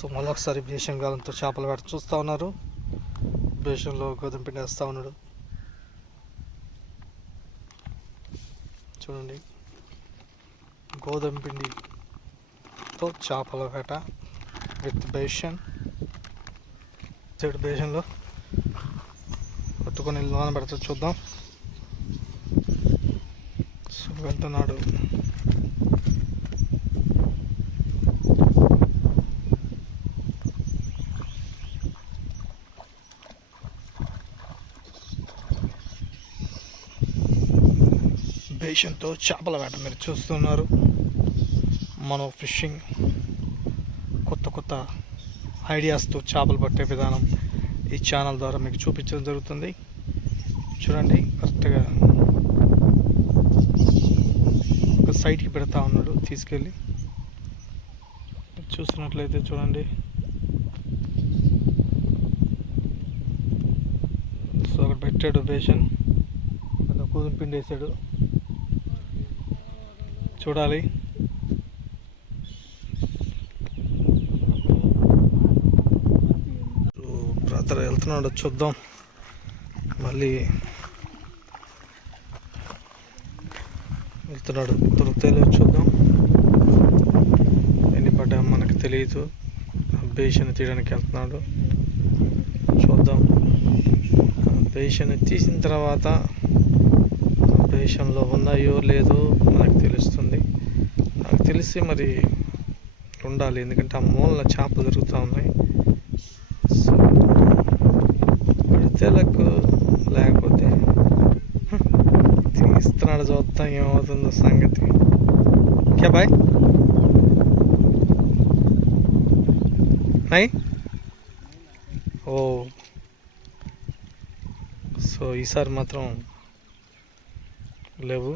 So మళ్ళీ ఒకసారి basin గాలంతో చేపల వేట చూస్తూ ఉన్నారు. బేషన్లో గోధుమ పిండి వేస్తూ ఉన్నాడు. చూడండి, గోధుమ పిండితో చేపల వేట విత్ బేషన్. బేషన్లో పట్టుకొని లోన పెడతా చూద్దాం. సో వెళ్తున్నాడు. బేషన్తో చేపల వేట మీరు చూస్తున్నారు. మనం ఫిషింగ్ కొత్త కొత్త ఐడియాస్తో చేపలు పట్టే విధానం ఈ ఛానల్ ద్వారా మీకు చూపించడం జరుగుతుంది. చూడండి, కరెక్ట్గా ఒక సైట్కి పెడతా ఉన్నాడు తీసుకెళ్ళి. చూస్తున్నట్లయితే చూడండి, సో అక్కడ పెట్టాడు బేషన్, గోధుమ పిండి వేసాడు. చూడాలి. బ్రదర్ వెళ్తున్నాడు, చూద్దాం. మళ్ళీ వెళ్తున్నాడు, దొరుకుతాయో చూద్దాం. ఎన్ని పడ్డా మనకు తెలియదు. బేషన్ తీయడానికి వెళ్తున్నాడు, చూద్దాం. బేషన్ తీసిన తర్వాత బేషన్లో ఉన్నాయో లేదో మనకు తెలుస్తుంది. నాకు తెలిసి మరి ఉండాలి, ఎందుకంటే ఆ మూలన చేపలు దొరుకుతూ ఉన్నాయి. సో పడితే లెక్క, లేకపోతే తీస్తున్నాడు, చూద్దాం ఏమవుతుందో సంగతి. క్యా బాయ్ నై. ఓ, సో ఈసారి మాత్రం లేవు.